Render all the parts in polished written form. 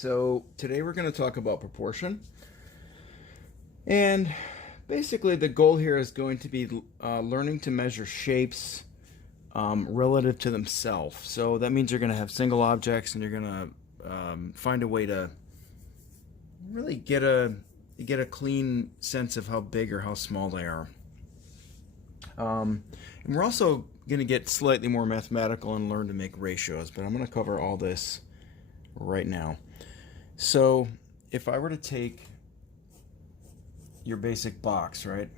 So today we're going to talk about proportion, and basically the goal here is going to be learning to measure shapes relative to themselves. So that means you're going to have single objects, and you're going to find a way to really get a clean sense of how big or how small they are. And we're also going to get slightly more mathematical and learn to make ratios, but I'm going to cover all this right now. So if I were to take your basic box, right?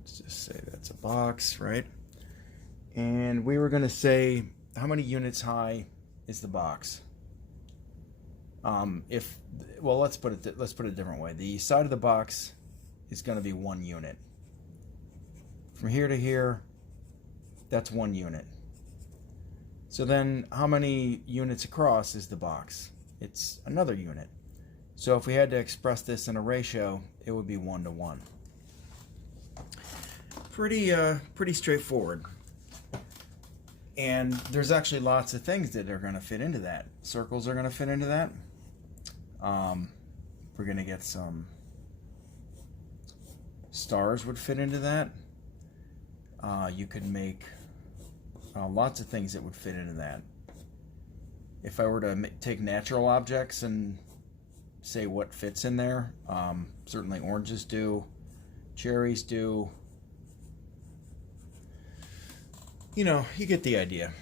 Let's just say that's a box, right? And we were going to say how many units high is the box? Let's put it a different way. The side of the box is going to be 1 unit. From here to here, that's 1 unit. So then how many units across is the box? It's another unit. So if we had to express this in a ratio, it would be 1 to 1. Pretty straightforward. And there's actually lots of things that are going to fit into that. Circles are going to fit into that. We're going to get some stars would fit into that. You could make lots of things that would fit into that. If I were to take natural objects and say what fits in there, certainly oranges do, cherries do. You know, you get the idea.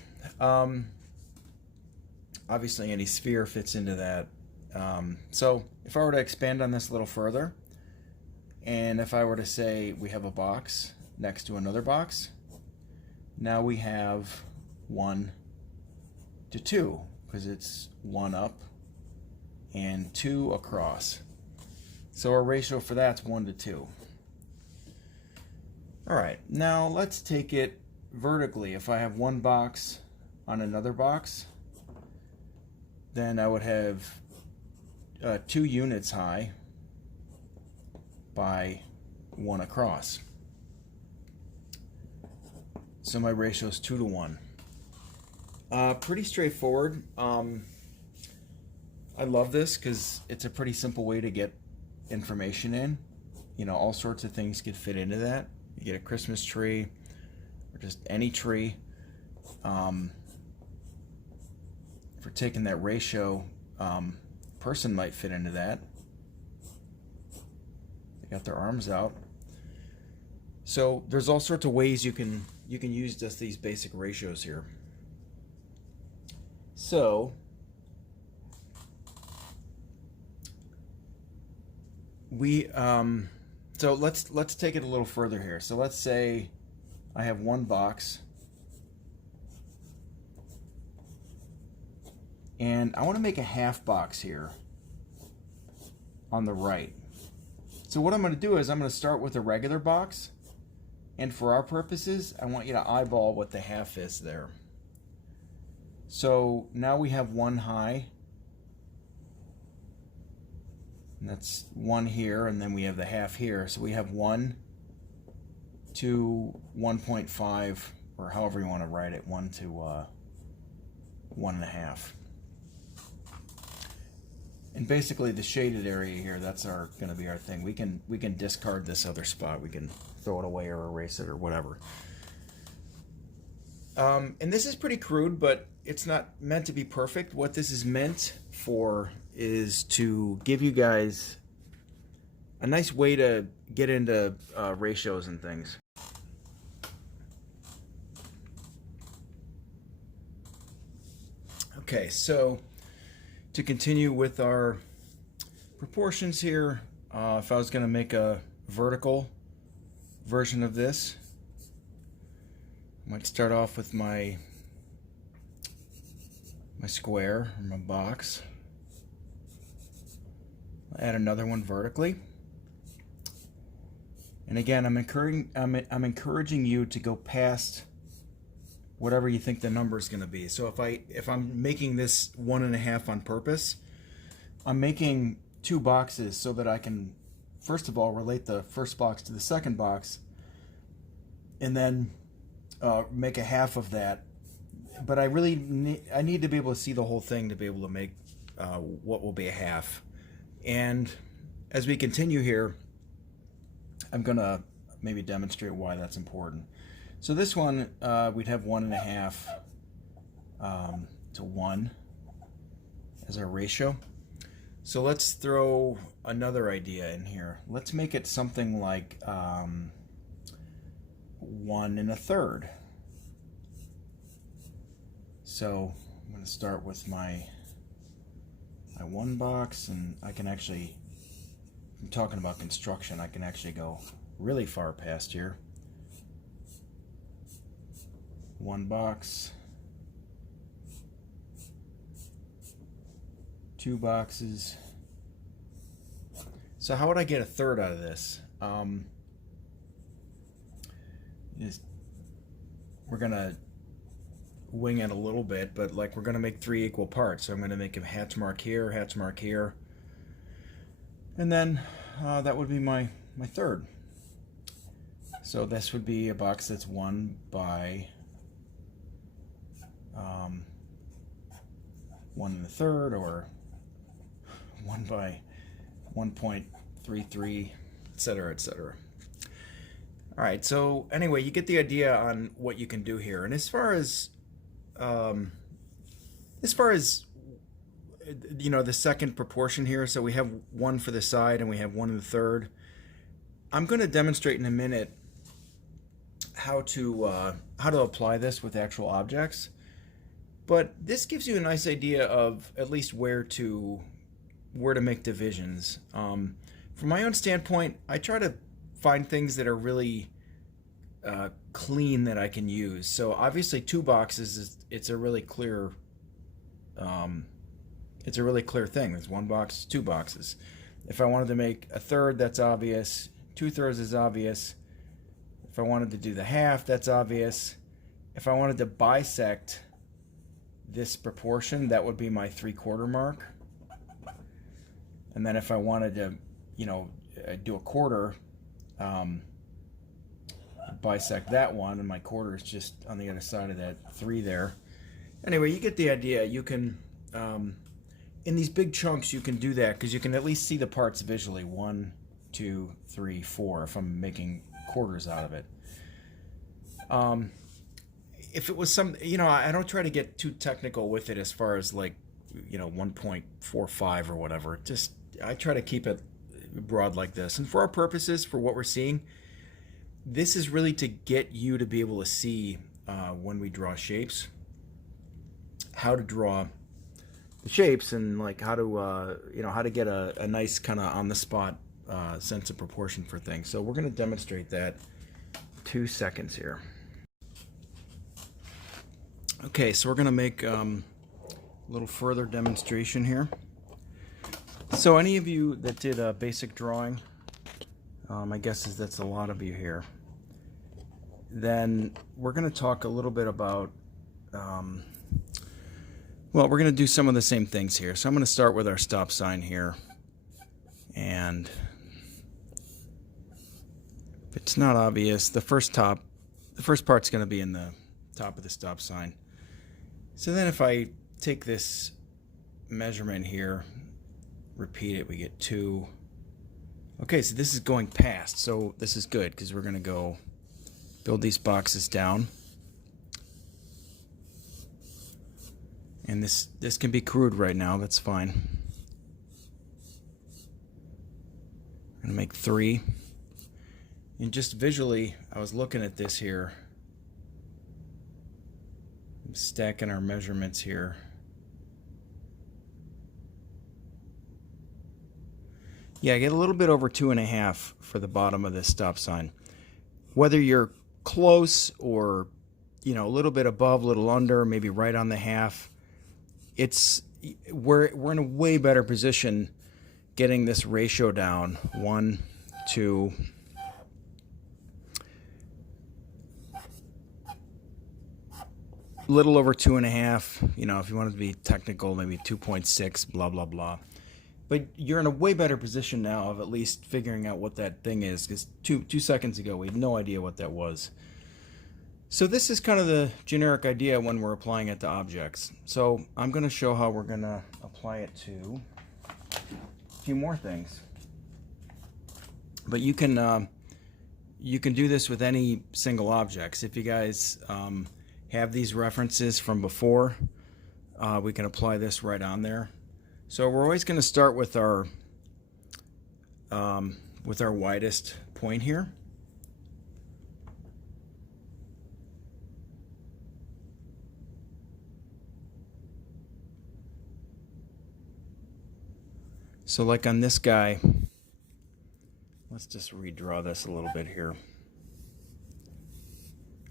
Obviously any sphere fits into that. So if I were to expand on this a little further, and if I were to say we have a box next to another box, now we have 1 to 2, because it's 1 up and 2 across. So our ratio for that's 1 to 2. Alright, now let's take it vertically. If I have 1 box on another box, then I would have 2 units high by 1 across. So my ratio is 2 to 1. Pretty straightforward. I love this because it's a pretty simple way to get information in. You know, all sorts of things could fit into that. You get a Christmas tree, or just any tree. For taking that ratio, person might fit into that. They got their arms out. So there's all sorts of ways you can use just these basic ratios here. So let's take it a little further here. So let's say I have 1 box, and I want to make a half box here on the right. So what I'm going to do is I'm going to start with a regular box, and for our purposes, I want you to eyeball what the half is there. So now we have 1 high, and that's 1 here, and then we have the half here. So we have 1 to 1.5, or however you want to write it, 1 to 1.5. And basically the shaded area here, that's going to be our thing. We can discard this other spot. We can throw it away or erase it or whatever. And this is pretty crude, but it's not meant to be perfect. What this is meant for is to give you guys a nice way to get into ratios and things. Okay, so to continue with our proportions here, if I was going to make a vertical version of this, I might start off with my square or my box. I'll add another one vertically, and again, I'm encouraging you to go past whatever you think the number is going to be. So if I'm making this 1.5 on purpose, I'm making 2 boxes so that I can, first of all, relate the first box to the second box, and then make a half of that. But I need to be able to see the whole thing to be able to make what will be a half. And as we continue here, I'm gonna maybe demonstrate why that's important. So this one, we'd have 1.5 to 1 as our ratio. So let's throw another idea in here. Let's make it something like 1 1/3. So I'm going to start with my one box, and I can actually, I'm talking about construction, I can actually go really far past here. One box, 2 boxes. So how would I get a third out of this? We're gonna wing it a little bit, but like we're gonna make 3 equal parts. So I'm gonna make a hatch mark here, and then that would be my third. So this would be a box that's 1 by 1 1/3, or 1 by 1.33, etc., etc. All right, so anyway, you get the idea on what you can do here. And as far as you know, the second proportion here, so we have 1 for the side and we have 1 1/3. I'm going to demonstrate in a minute how to apply this with actual objects. But this gives you a nice idea of at least where to make divisions. From my own standpoint, I try to find things that are really clean that I can use. So obviously 2 boxes it's a really clear thing. There's 1 box, 2 boxes. If I wanted to make a third, that's obvious. 2/3 is obvious. If I wanted to do the half, that's obvious. If I wanted to bisect this proportion, that would be my 3/4 mark. And then if I wanted to, you know, do a quarter, bisect that one, and my quarter is just on the other side of that 3 there. Anyway, you get the idea. You can, in these big chunks, you can do that because you can at least see the parts visually. 1, 2, 3, 4. If I'm making quarters out of it. If it was some, you know, I don't try to get too technical with it as far as like, you know, 1.45 or whatever. Just I try to keep it broad like this. And for our purposes, for what we're seeing, this is really to get you to be able to see when we draw shapes, how to draw the shapes, and like how to you know, how to get a nice kind of on the spot sense of proportion for things. So we're going to demonstrate that 2 seconds here. Okay, so we're going to make a little further demonstration here. So any of you that did a basic drawing, my guess is that's a lot of you here, then we're going to talk a little bit about, well, we're going to do some of the same things here. So I'm going to start with our stop sign here. And if it's not obvious, the first part's going to be in the top of the stop sign. So then if I take this measurement here, repeat it, we get 2. Okay, so this is going past, so this is good because we're going to go build these boxes down. And this can be crude right now, that's fine. I'm going to make 3. And just visually, I was looking at this here. I'm stacking our measurements here. Yeah, I get a little bit over 2.5 for the bottom of this stop sign. Whether you're close or, you know, a little bit above, a little under, maybe right on the half, we're in a way better position getting this ratio down. 1, 2. Little over 2.5. You know, if you want to be technical, maybe 2.6. Blah blah blah. But you're in a way better position now of at least figuring out what that thing is, because two seconds ago we had no idea what that was. So this is kind of the generic idea when we're applying it to objects. So I'm going to show how we're going to apply it to a few more things. But you can do this with any single objects. If you guys have these references from before, we can apply this right on there. So we're always going to start with our widest point here. So like on this guy, let's just redraw this a little bit here.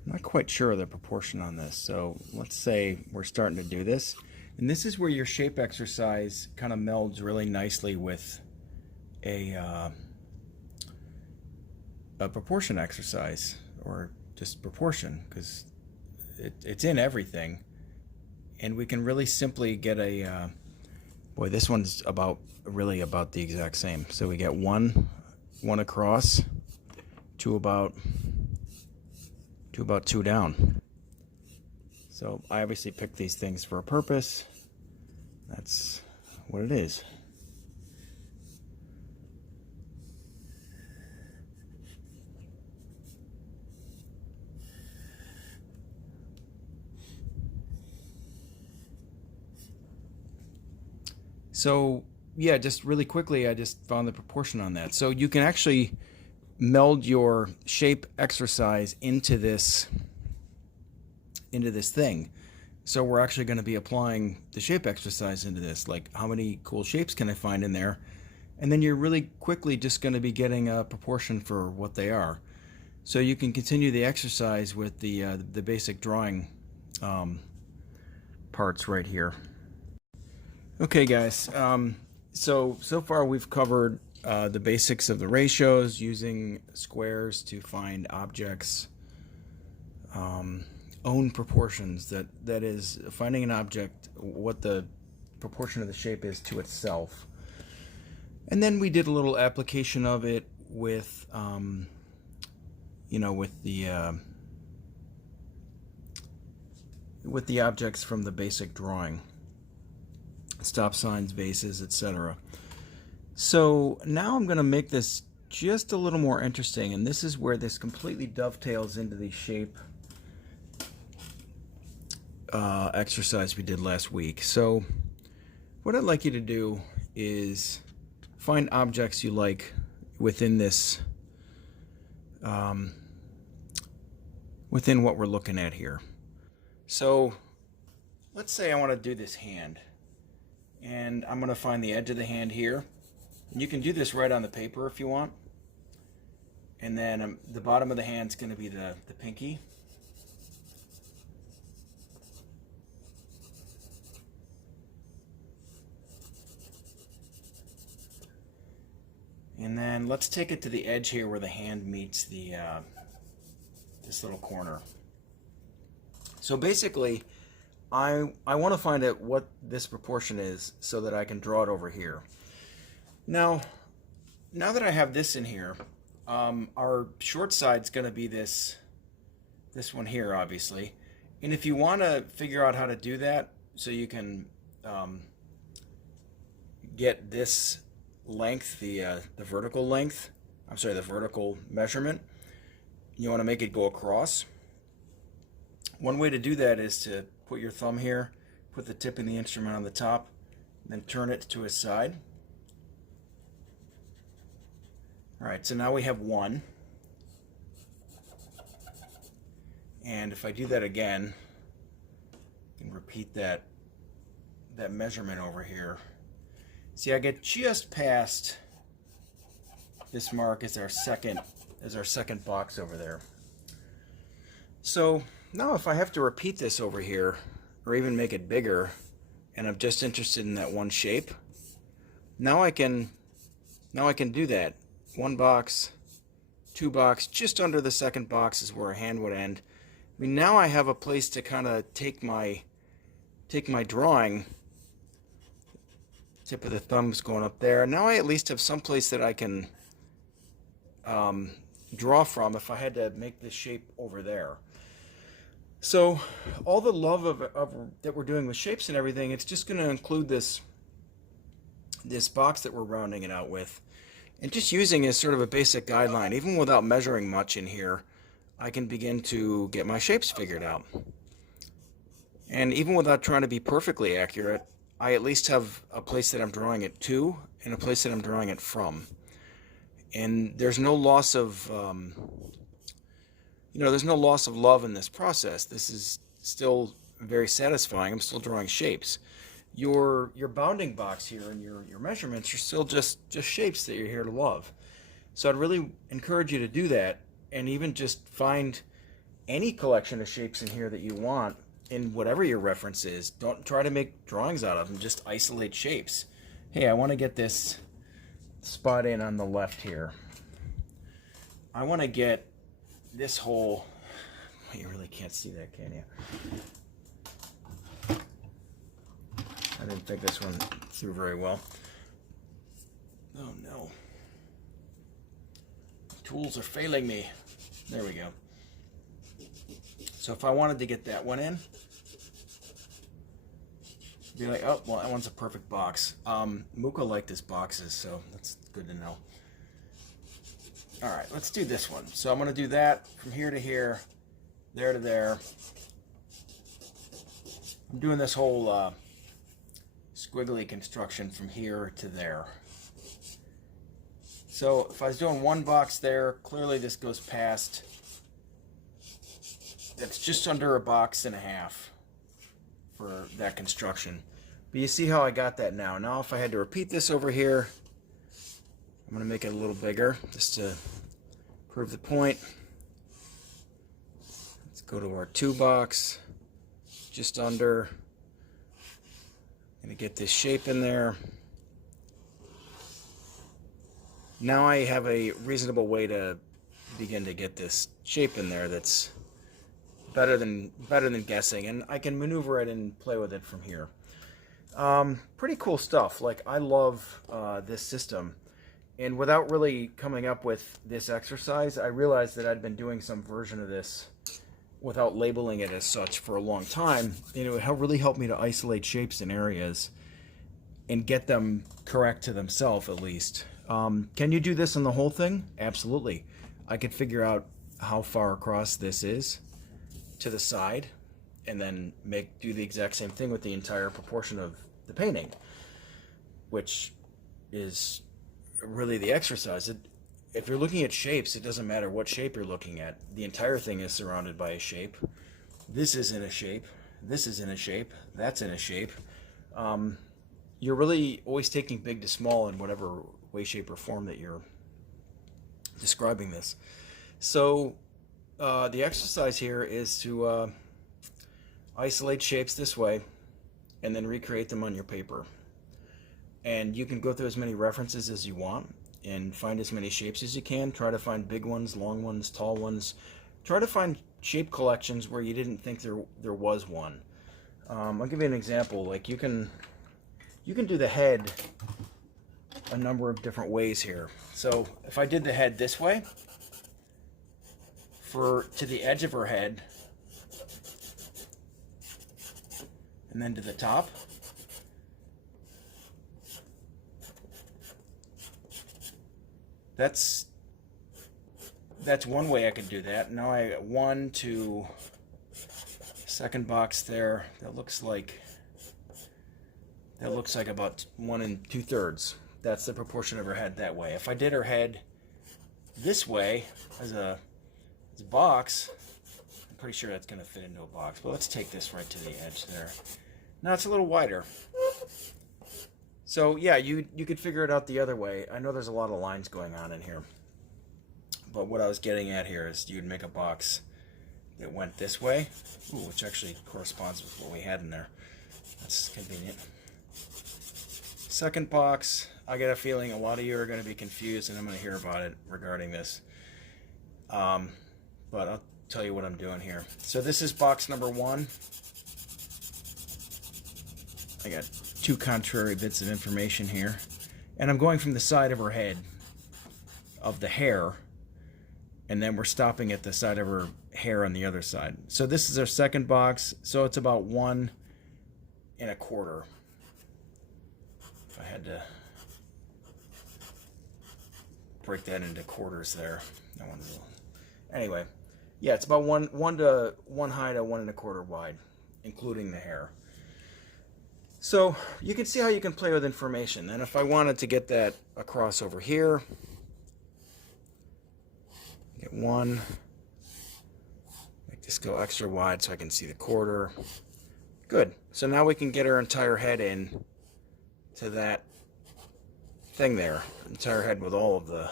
I'm not quite sure of the proportion on this, so let's say we're starting to do this. And this is where your shape exercise kind of melds really nicely with a proportion exercise, or just proportion, because it's in everything. And we can really simply get a, boy, this one's really about the exact same. So we get one across to about 2 down. So I obviously picked these things for a purpose. That's what it is. So yeah, just really quickly, I just found the proportion on that. So you can actually meld your shape exercise into this thing. So we're actually going to be applying the shape exercise into this, like how many cool shapes can I find in there? And then you're really quickly just going to be getting a proportion for what they are. So you can continue the exercise with the basic drawing parts right here. Okay guys, so far we've covered the basics of the ratios, using squares to find objects, own proportions, that is finding an object, what the proportion of the shape is to itself. And then we did a little application of it with with the objects from the basic drawing, stop signs, vases, etc. So now I'm going to make this just a little more interesting, and this is where this completely dovetails into the shape exercise we did last week. So what I'd like you to do is find objects you like within this, within what we're looking at here. So let's say I want to do this hand, and I'm going to find the edge of the hand here. And you can do this right on the paper if you want. And then the bottom of the hand's going to be the pinky. And then let's take it to the edge here where the hand meets the this little corner. So basically, I want to find out what this proportion is so that I can draw it over here. Now that I have this in here, our short side's going to be this one here, obviously. And if you want to figure out how to do that so you can get this length, the vertical length, I'm sorry, the vertical measurement, you want to make it go across. One way to do that is to put your thumb here, put the tip of the instrument on the top, then turn it to its side. Alright, so now we have one. And if I do that again, I can repeat that measurement over here. See, I get just past this mark as our second box over there. So now if I have to repeat this over here, or even make it bigger, and I'm just interested in that one shape, now I can do that. One box, two box, just under the second box is where a hand would end. I mean, now I have a place to kind of take my drawing. Tip of the thumb's going up there. Now I at least have some place that I can draw from if I had to make this shape over there. So all the love of that we're doing with shapes and everything, it's just going to include this box that we're rounding it out with, and just using as sort of a basic guideline. Even without measuring much in here, I can begin to get my shapes figured out. And even without trying to be perfectly accurate, I at least have a place that I'm drawing it to and a place that I'm drawing it from. And there's no loss of there's no loss of love in this process. This is still very satisfying. I'm still drawing shapes. Your bounding box here and your measurements are still just shapes that you're here to love. So I'd really encourage you to do that, and even just find any collection of shapes in here that you want in whatever your reference is. Don't try to make drawings out of them. Just isolate shapes. Hey, I want to get this spot in on the left here. I want to get this whole, you really can't see that, can you? I didn't think this one through very well. Oh no. Tools are failing me. There we go. So if I wanted to get that one in, be like, oh, well, that one's a perfect box. Muka liked his boxes, so that's good to know. All right, let's do this one. So I'm going to do that from here to here, there to there. I'm doing this whole squiggly construction from here to there. So if I was doing one box there, clearly this goes past. That's just under a box and a half for that construction. But you see how I got that now. Now if I had to repeat this over here, I'm going to make it a little bigger just to prove the point. Let's go to our 2 box, just under. I'm going to get this shape in there. Now I have a reasonable way to begin to get this shape in there that's better than guessing, and I can maneuver it and play with it from here. Pretty cool stuff. Like, I love this system. And without really coming up with this exercise, I realized that I'd been doing some version of this without labeling it as such for a long time. And it would really help me to isolate shapes in areas and get them correct to themselves, at least. Can you do this on the whole thing? Absolutely. I could figure out how far across this is to the side, and then do the exact same thing with the entire proportion of the painting, which is really the exercise. If you're looking at shapes, it doesn't matter what shape you're looking at. The entire thing is surrounded by a shape. This is in a shape. This is in a shape. That's in a shape. You're really always taking big to small in whatever way, shape, or form that you're describing this. So the exercise here is to isolate shapes this way and then recreate them on your paper. And you can go through as many references as you want and find as many shapes as you can. Try to find big ones, long ones, tall ones. Try to find shape collections where you didn't think there was one. I'll give you an example. Like, you can do the head a number of different ways here. So if I did the head this way, to the edge of her head, and then to the top, that's one way I could do that. Now I got 1, 2, second box there. That looks like about 1 2/3. That's the proportion of her head that way. If I did her head this way as a box, I'm pretty sure that's going to fit into a box. But let's take this right to the edge there. Now it's a little wider. So yeah, you could figure it out the other way. I know there's a lot of lines going on in here, but what I was getting at here is you'd make a box that went this way, which actually corresponds with what we had in there. That's convenient. Second box, I get a feeling a lot of you are going to be confused, and I'm going to hear about it regarding this. But I'll tell you what I'm doing here. So this is box number 1. I got 2 contrary bits of information here. And I'm going from the side of her head, of the hair, and then we're stopping at the side of her hair on the other side. So this is our second box. So it's about 1 1/4. If I had to break that into quarters there. That one's a little... Anyway, yeah, it's about 1 high to 1 1/4 wide, including the hair. So you can see how you can play with information. And if I wanted to get that across over here, get 1, make this go extra wide so I can see the quarter. Good. So now we can get our entire head in to that thing there. Entire head with all of the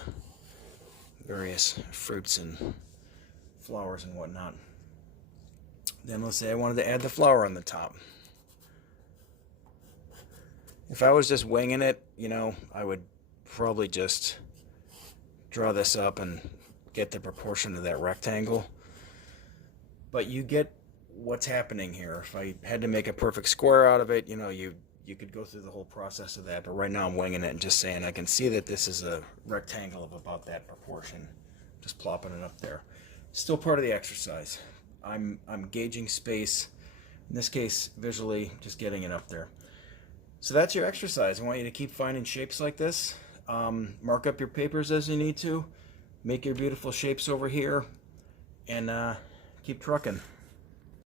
various fruits and flowers and whatnot. Then let's say I wanted to add the flower on the top. If I was just winging it, you know, I would probably just draw this up and get the proportion of that rectangle. But you get what's happening here. If I had to make a perfect square out of it, you know, you could go through the whole process of that. But right now I'm winging it and just saying I can see that this is a rectangle of about that proportion. Just plopping it up there. Still part of the exercise. I'm gauging space. In this case, visually, just getting it up there. So that's your exercise. I want you to keep finding shapes like this. Mark up your papers as you need to. Make your beautiful shapes over here. And keep trucking.